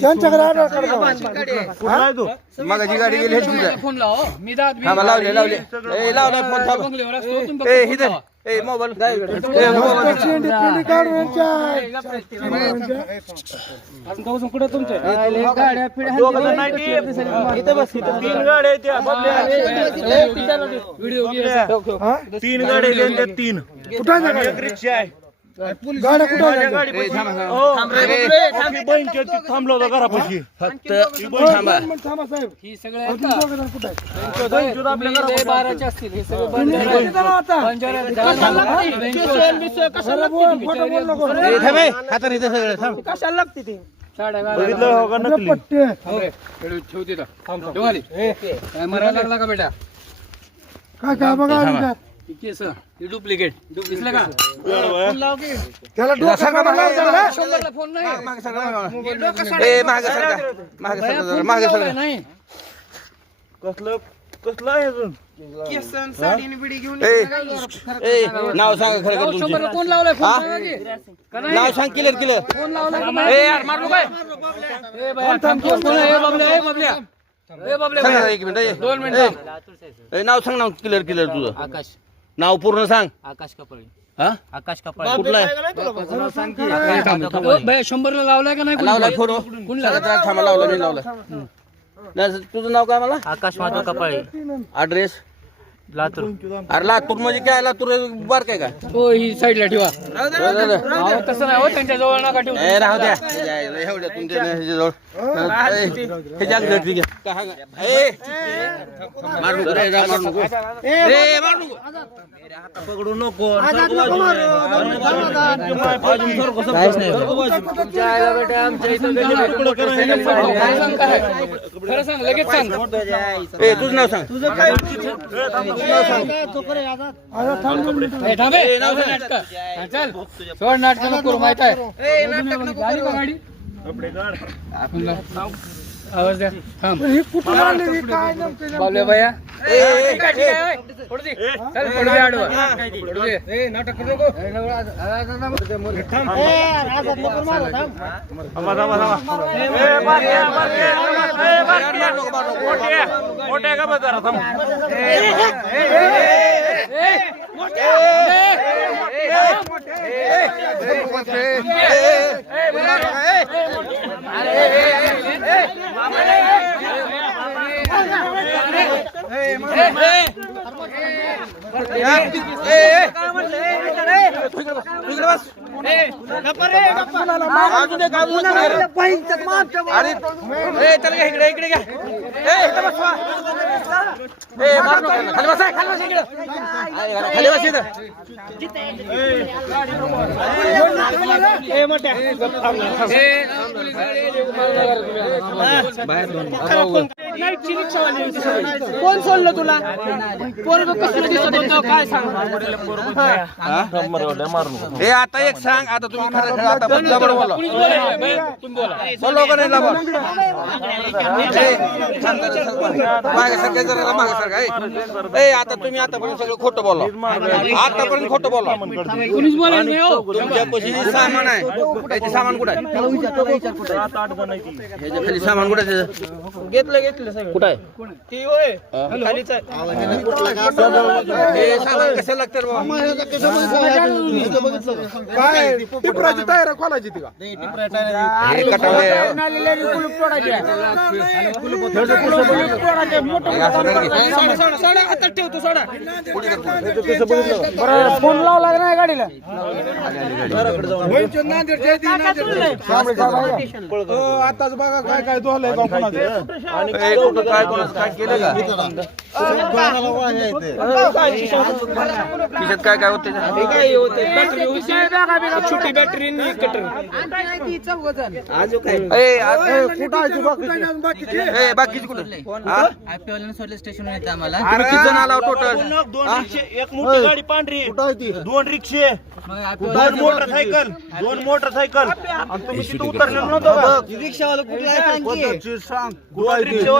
त्यांच्याकडे आधार कार्ड लावा. मगाची गाडी गेली फोन लाव मी दाद लावले लावले ए लावला फोन थांबा ए मोबाईल ए मोबाईल शेंडी पिंडी काढून यांच्या व्हिडिओ घे. तीन गाड्या तीन कुठं गाड्या? रिक्षा आहे कुठं. हो, मी बहीणच्या तिथं थांबलो होतो घरापाशी. फक्त थांबा. थांबा साहेब. ही सगळे अजून आहेत दोघं जण कुठं आहे? का? तुम्ही लय बाराचे असतील हे सगळे बंद तुम्ही किती जण आता? बंजारा जरा बोल, खोटं बोल नको. ए थांब. ए, हाताने इथं सगळं थांब. साड्या बघितलं हो का अरे नकली पट्टे. ठेव तिथं. ठेव खाली. काय मरायला लागला का बेटा? काय काय बघा काय. ही केस ही डुप्लिकेट दिसलं का त्याला डोकं काढायला लाव त्याला. शंभरला फोन नाही मागे सरका, मागे. ए मागे सरका मागे सरका जरा, मागे सरका नाही कसलं कसलं आहे अजून ए ए नाव सांगा खरं खरं तुमची शंभरला कोण लावलाय फोन सांगा की. का नाही? नाव सांग क्लिअर क्लिअर फोन लावलाय का नाही? ए यार मारू काय ए बाया, थांब, कोण कोण आहे? ए बाबल्या, ए बाबल्या. ए बाबल्या, सांग ना, बाया. एक मिनिट ए. दोन मिनिट. ए नाव सांग नाव क्लिअर क्लिअर तुझं आकाश नाव पूर्ण सांग. आकाश कपळे. हा? आकाश कपळे. कुठला आहे? शंभरला लावलाय का नाही कोणी? लावलाय फोन थांबा लावला मी लावला नाही, तुझं नाव काय मला? आकाश माधव कपाळे. ऍड्रेस लातूर. अरे लातूर म्हणजे काय? लातूर बार काय का? हो ही साईडला ठेवा. अहो, तसं नाही हो त्यांच्या जवळ नका ठेवू. ए राहू द्या. एवढ्या तुमच्या ए, हे का हा का? ए मार नको रे, जा, मार नको ए मार नको. पकडू नको. काहीच नाही काय सांग काय खरं सांग लगेच सांग. ए तुझं नाव सांग. चल सोड नाटक नको माहीत आहे. आवाज द्या थांब हे कुठून हे मोठ्या का बस जरा थांब अरे इकडे इकडे घ्या ए बस वा. ए मार नको खाली बसा खाली बसा इकडे खाली बस इथं कोण सोडलं तुला? पोरग कसं दिसत होतं काय सांग? ए आता एक सांग आता तुम्ही खरं खरं आता पण जबड बोला. बोला बोलो का नाही. जबड ए, सांग, सांग, सांग. मागे सरका जरा मागे सरका ए. ए आता तुम्ही आतापर्यंत सगळं खोटं बोला. आतापर्यंत खोटं बोला. कुणीच बोलायचं नाही हो. तुमच्या पशी जे सामान आहे ए, ते सामान कुठं आहे? ह्याच्या खाली सामान कुठं आहे त्याचं? घेतलं घेतलं. सगळं कुठं आहे? ती होय? काय? टिपराची ती का? हे. फोन लावला नाही गाडीला? हो, आताच बघा काय काय कोणाचं. कुठं काय कोणाचं काय केलं का? खिशात काय काय होते छोटी बॅटरी ए, कुठं बाकीची? कुठं हा? आयपीएल सोडले स्टेशन येते आम्हाला तुम्ही किती जण आला टोटल दोन रिक्षे एक मोठी गाडी पांढरी कुठं आहे ती? दोन रिक्षे दोन मोटरसायकल दोन मोटरसायकल. आणि तुम्ही तिथे उतरलेलो नव्हतं का? पद्धतशीर सांग. दोन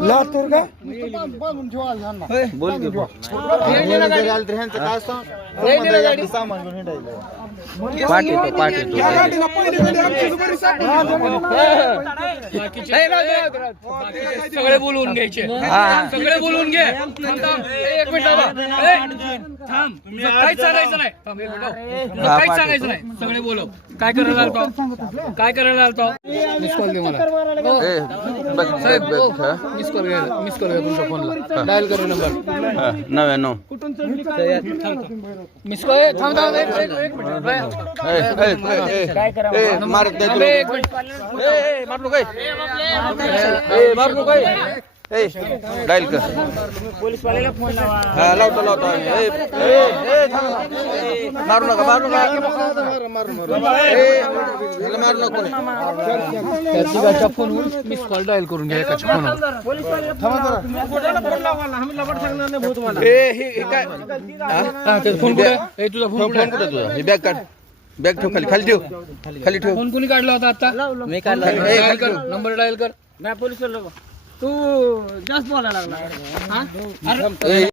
लातूर का पाठ येतो पाठ येतो या सुपारी सापडली. सगळे बोलवून घ्यायचे. सगळे बोलवून घे. एक मिनिट थांबा. काहीच सांगायचं नाही. हो. काहीच सांगायचं नाही. सगळे बोलव. काय करायला आलतो? काय करायला आलतो? मिस कॉल दे मला. हो. हो. हा. मिस कॉल मिस कॉल घ्या तुमच्या फोनला डायल करू नंबर हा, नव्याण्णव मिस कॉल ए, थांब थांब एक एक- एक मिनिट बाय. ए, मारत नाही थांब. एक मिनिट ए, ए, मारू नको, ए. ए, मारू नको, ए. ए, डायल कर. हा लावतो लावतो. ए, ए. मारू नका मारू नका. ए, याला मारू नको नाही. त्या तिघाच्या फोनवर मिस कॉल डायल करून घ्या एकाच्या फोनवर. ए, हे हे काय? हा, ते फोन कुठे? ए, तुझा फोन फोन कुठे? फोन कुठे तुझा? हे बॅग काढ. बॅग ठेव खाली. खाली ठेव. खाली ठेव. फोन कोणी काढला होता आता? मी काढला. खाली- ए, डायल खाली कर. नंबर डायल कर तू जास्त बोलायला लागला.